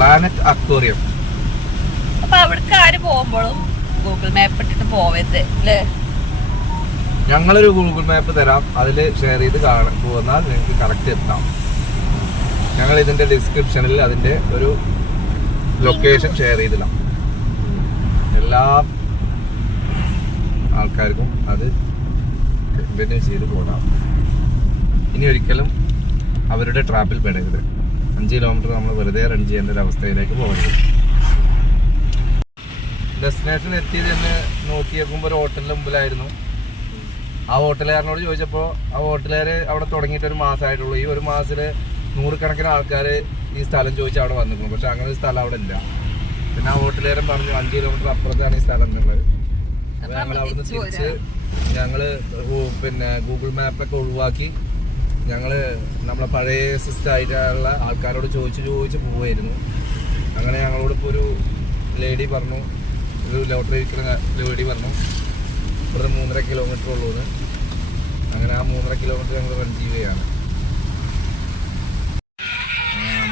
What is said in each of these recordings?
Planet aquarium അപ്പൊ അവിടേക്ക് ആര് പോകുമ്പോഴും ഗൂഗിൾ മാപ്പ് ഇട്ടിട്ട് പോവരുത് അല്ലേ? ഞങ്ങളൊരു ഗൂഗിൾ മാപ്പ് തരാം അതിൽ ഷെയർ ചെയ്ത് കാണാൻ പോകുന്ന നിങ്ങൾക്ക് കറക്റ്റ് എത്താം. ഞങ്ങൾ ഇതിന്റെ ഡിസ്ക്രിപ്ഷനിൽ അതിന്റെ ഒരു ലൊക്കേഷൻ ഷെയർ ചെയ്തിടാം. എല്ലാ ആൾക്കാർക്കും അത് കണ്ടിന്യൂ ചെയ്ത് പോകാം. ഇനി ഒരിക്കലും അവരുടെ ട്രാപ്പിൽ പെടരുത്. അഞ്ച് കിലോമീറ്റർ നമ്മൾ വെറുതെ റൺ ചെയ്യേണ്ട ഒരു അവസ്ഥയിലേക്ക് പോകരുത് ഡെസ്റ്റിനേഷൻ എത്തിയത് തന്നെ നോക്കി നോക്കുമ്പോൾ ഒരു ഹോട്ടലിന്റെ മുമ്പിലായിരുന്നു. ആ ഹോട്ടലുകാരനോട് ചോദിച്ചപ്പോൾ ആ ഹോട്ടലുകാർ അവിടെ തുടങ്ങിയിട്ട് ഒരു മാസമായിട്ടുള്ളൂ ഈ ഒരു മാസത്തിൽ നൂറുകണക്കിന് ആൾക്കാർ ഈ സ്ഥലം ചോദിച്ച് അവിടെ വന്നിരുന്നു പക്ഷെ അങ്ങനെ ഒരു സ്ഥലം അവിടെ ഇല്ല. പിന്നെ ആ ഹോട്ടലുകാരൻ പറഞ്ഞു അഞ്ച് കിലോമീറ്റർ അപ്പുറത്താണ് ഈ സ്ഥലം എന്നുള്ളത്. അപ്പോൾ ഞങ്ങൾ അവിടുന്ന് തിരിച്ച് ഞങ്ങൾ പിന്നെ ഗൂഗിൾ മാപ്പൊക്കെ ഒഴിവാക്കി ഞങ്ങൾ നമ്മളെ പഴയ സിസ്റ്റം ആയിട്ടുള്ള ആൾക്കാരോട് ചോദിച്ച് ചോദിച്ച് പോവുമായിരുന്നു അങ്ങനെ ഞങ്ങളോട് ഇപ്പോൾ ഒരു ലേഡി പറഞ്ഞു ഒരു ലോട്ടറി വിൽക്കുന്ന ലേഡി പറഞ്ഞു ഇവിടെ മൂന്നര കിലോമീറ്റർ ഉള്ളൂന്ന് അങ്ങനെ ആ മൂന്നര കിലോമീറ്റർ ഞങ്ങൾ റൺ ചെയ്യുകയാണ്.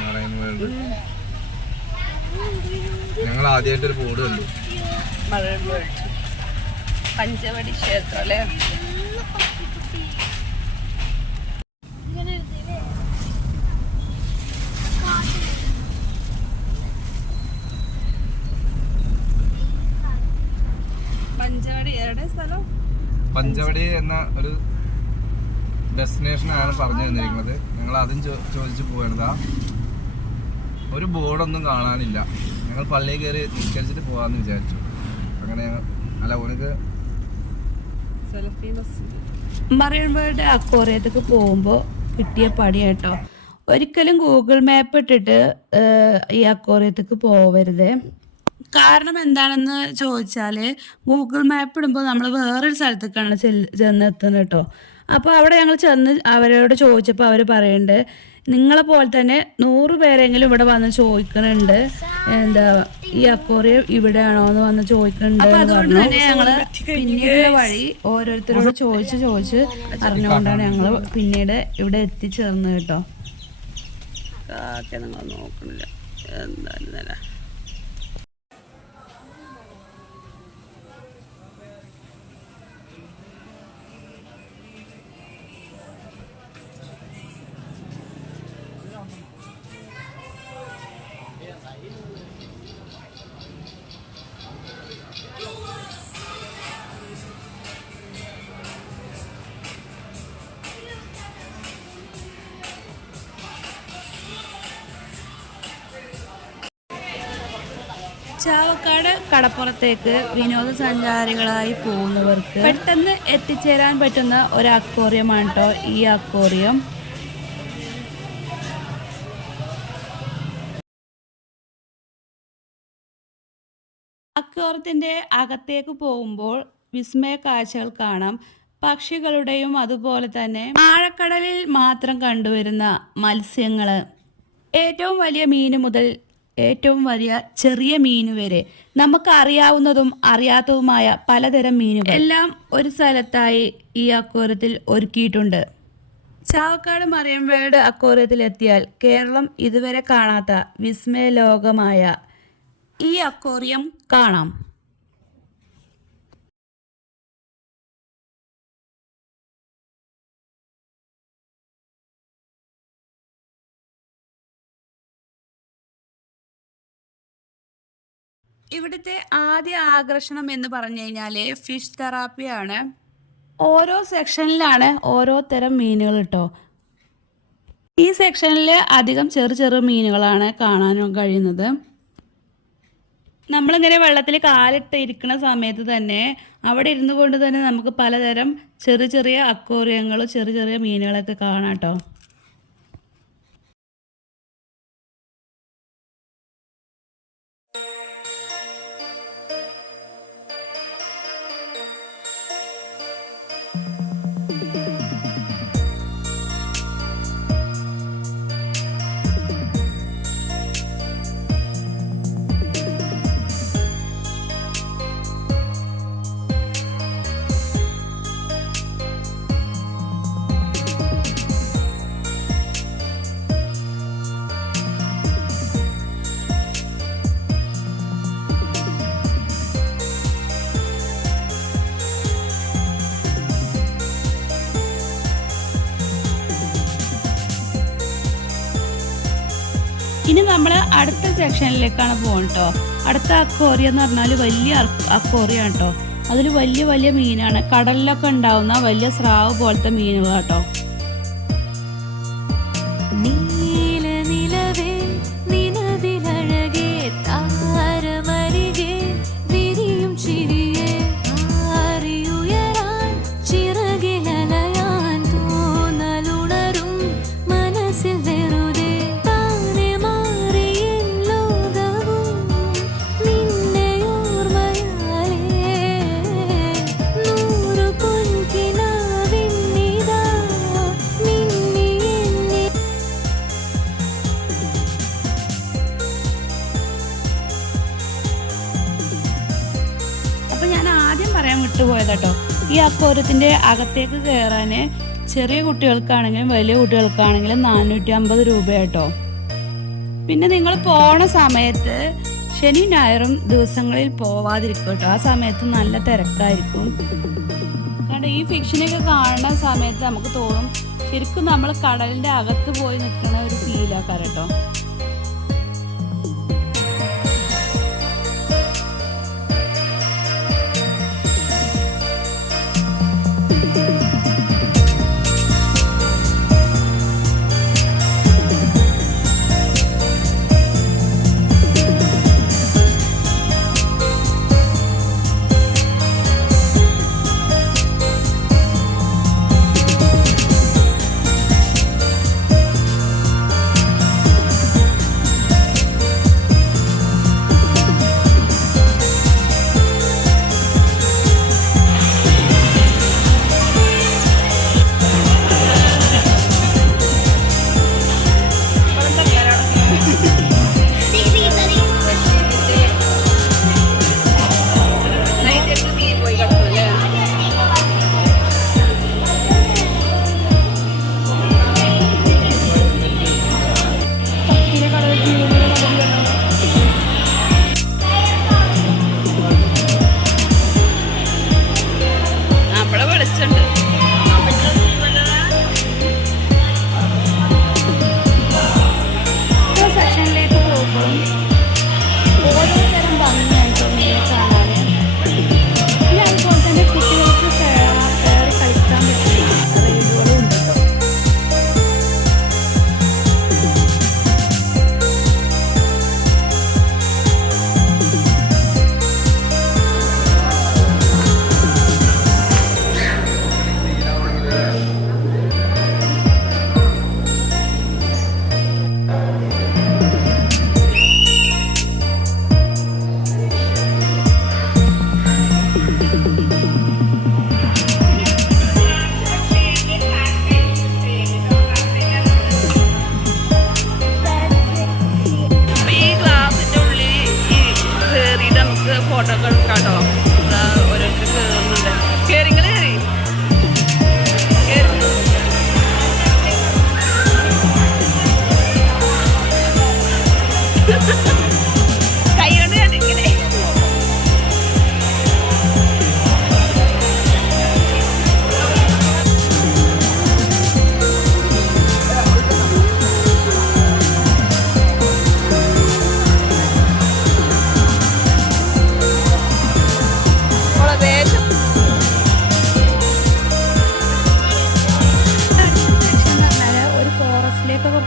മറൈൻ ഞങ്ങൾ ആദ്യമായിട്ടൊരു ബോർഡ് കണ്ടു. പഞ്ചവടി ക്ഷേത്രം അല്ലേ? പഞ്ചവടി പഞ്ചവടി എന്ന ഒരു ഡെസ്റ്റിനേഷൻ ആണ് പറഞ്ഞു തന്നിരിക്കുന്നത്. ഞങ്ങൾ അതും ചോദിച്ചു പോകണതാ ഒരു ബോർഡൊന്നും കാണാനില്ല. ഞങ്ങൾ പള്ളിയിൽ കയറി നിസ്കരിച്ചിട്ട് പോകാമെന്ന് വിചാരിച്ചു. അങ്ങനെ അല്ല ഉനക്ക് മറിയമ്പയുടെ അക്കോറിയത്തേക്ക് പോകുമ്പോൾ കിട്ടിയ പണി കേട്ടോ. ഒരിക്കലും ഗൂഗിൾ മാപ്പ് ഇട്ടിട്ട് ഈ അക്കോറിയത്തേക്ക് പോവരുത്. കാരണം എന്താണെന്ന് ചോദിച്ചാൽ ഗൂഗിൾ മാപ്പ് ഇടുമ്പോൾ നമ്മൾ വേറൊരു സ്ഥലത്തേക്കാണ് ചെന്നെത്തുന്നത് കേട്ടോ അപ്പോൾ അവിടെ ഞങ്ങൾ ചെന്ന് അവരോട് ചോദിച്ചപ്പോൾ അവർ പറയുന്നുണ്ട് നിങ്ങളെ പോലെ തന്നെ നൂറ് പേരെങ്കിലും ഇവിടെ വന്ന് ചോദിക്കുന്നുണ്ട് എന്താ ഈ അക്കോറിയം ഇവിടെയാണോ എന്ന് വന്ന് ചോദിക്കുന്നുണ്ട് അതുകൊണ്ട് തന്നെ ഞങ്ങൾ പിന്നീട് വഴി ഓരോരുത്തരോട് ചോദിച്ച് ചോദിച്ച് അറിഞ്ഞുകൊണ്ടാണ് ഞങ്ങൾ പിന്നീട് ഇവിടെ എത്തിച്ചേർന്നത് കേട്ടോ നിങ്ങൾ നോക്കണില്ല. എന്തായാലും ചാവക്കാട് കടപ്പുറത്തേക്ക് വിനോദസഞ്ചാരികളായി പോകുന്നവർക്ക് പെട്ടെന്ന് എത്തിച്ചേരാൻ പറ്റുന്ന ഒരു അക്വേറിയമാണ് കേട്ടോ ഈ അക്വേറിയം അക്വേറിയത്തിന്റെ അകത്തേക്ക് പോകുമ്പോൾ വിസ്മയ കാഴ്ചകൾ കാണാം. പക്ഷികളുടെയും അതുപോലെ തന്നെ ആഴക്കടലിൽ മാത്രം കണ്ടുവരുന്ന മത്സ്യങ്ങൾ ഏറ്റവും വലിയ മീന് മുതൽ ഏറ്റവും വലിയ ചെറിയ മീൻ വരെ. നമുക്ക് അറിയാവുന്നതും അറിയാത്തതുമായ പലതരം മീനുകൾ. എല്ലാം ഒരു സ്ഥലത്തായി ഈ അക്കോരത്തിൽ ഒരുക്കിയിട്ടുണ്ട്. ചാവക്കാട് മറിയമ്പേട് അക്വേറിയത്തിൽ എത്തിയാൽ കേരളം ഇതുവരെ കാണാത്ത വിസ്മയ ലോകമായ ഈ അക്കോറിയം കാണാം. ഇവിടുത്തെ ആദ്യ ആകർഷണം എന്ന് പറഞ്ഞു കഴിഞ്ഞാൽ ഫിഷ് തെറാപ്പിയാണ് ഓരോ സെക്ഷനിലാണ് ഓരോ തരം മീനുകൾ കേട്ടോ ഈ സെക്ഷനിൽ അധികം ചെറു ചെറു മീനുകളാണ് കാണാനും കഴിയുന്നത്. നമ്മളിങ്ങനെ വെള്ളത്തിൽ കാലിട്ട് ഇരിക്കുന്ന സമയത്ത് തന്നെ അവിടെ ഇരുന്നു കൊണ്ട് തന്നെ നമുക്ക് പലതരം ചെറിയ ചെറിയ അക്വേറിയങ്ങളും ചെറിയ ചെറിയ മീനുകളൊക്കെ കാണാം കേട്ടോ ഇനി നമ്മൾ അടുത്ത സെക്ഷനിലേക്കാണ് പോകുന്നത് കേട്ടോ അടുത്ത അക്കോറിയ എന്ന് പറഞ്ഞാൽ വലിയ അക്കോറിയാണ് കേട്ടോ അതിൽ വലിയ വലിയ മീനാണ്. കടലിലൊക്കെ ഉണ്ടാവുന്ന വലിയ സ്രാവ് പോലത്തെ മീനുകൾ ഈ അകത്തേക്ക് കയറാൻ ചെറിയ കുട്ടികൾക്കാണെങ്കിലും വലിയ കുട്ടികൾക്കാണെങ്കിലും നാനൂറ്റി അമ്പത് രൂപ കേട്ടോ പിന്നെ നിങ്ങൾ പോണ സമയത്ത് ശനി ഞായറും ദിവസങ്ങളിൽ പോവാതിരിക്കും കേട്ടോ ആ സമയത്ത് നല്ല തിരക്കായിരിക്കും. കാരണം ഈ ഫിക്ഷനൊക്കെ കാണുന്ന സമയത്ത് നമുക്ക് തോന്നും ശരിക്കും നമ്മൾ കടലിന്റെ അകത്ത് പോയി നിൽക്കുന്ന ഒരു ഫീലാക്കാറ് കേട്ടോ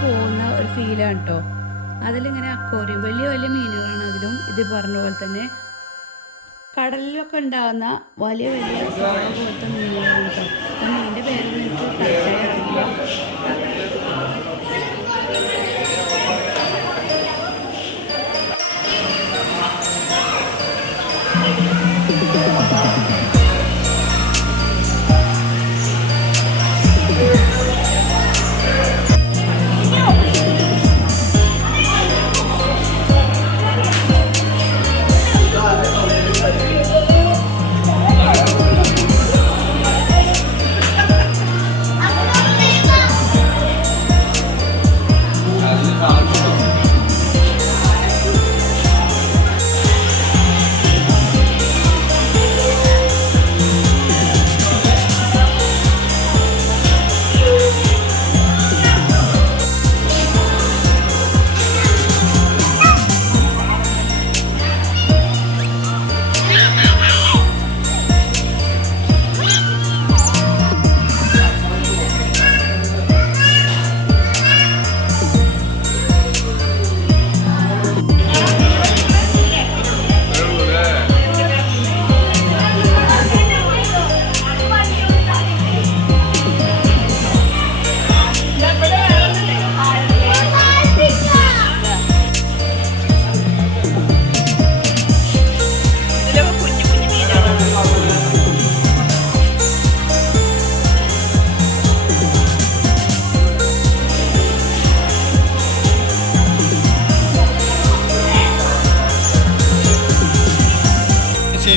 പോകുന്ന ഒരു ഫീലാണ് കേട്ടോ അതിലിങ്ങനെ അക്കോറിയം വലിയ വലിയ മീനുകളാണ് അതിലും ഇത് പറഞ്ഞ പോലെ തന്നെ. കടലിലൊക്കെ ഉണ്ടാകുന്ന വലിയ വലിയ പോലത്തെ മീനുകളാണ് കേട്ടോ ആ മീനിന്റെ പേരൊന്നും എനിക്ക് കറക്റ്റായി അറിയില്ല.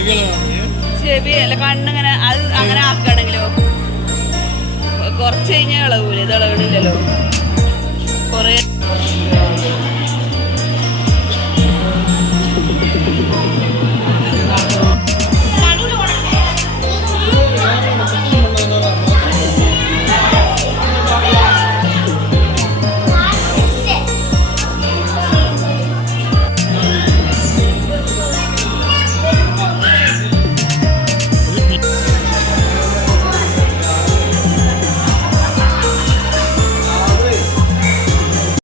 അല്ല കുറച്ച് കഴിഞ്ഞാൽ ഇളവൂല ഇത് ഇളകണില്ലല്ലോ കൊറേ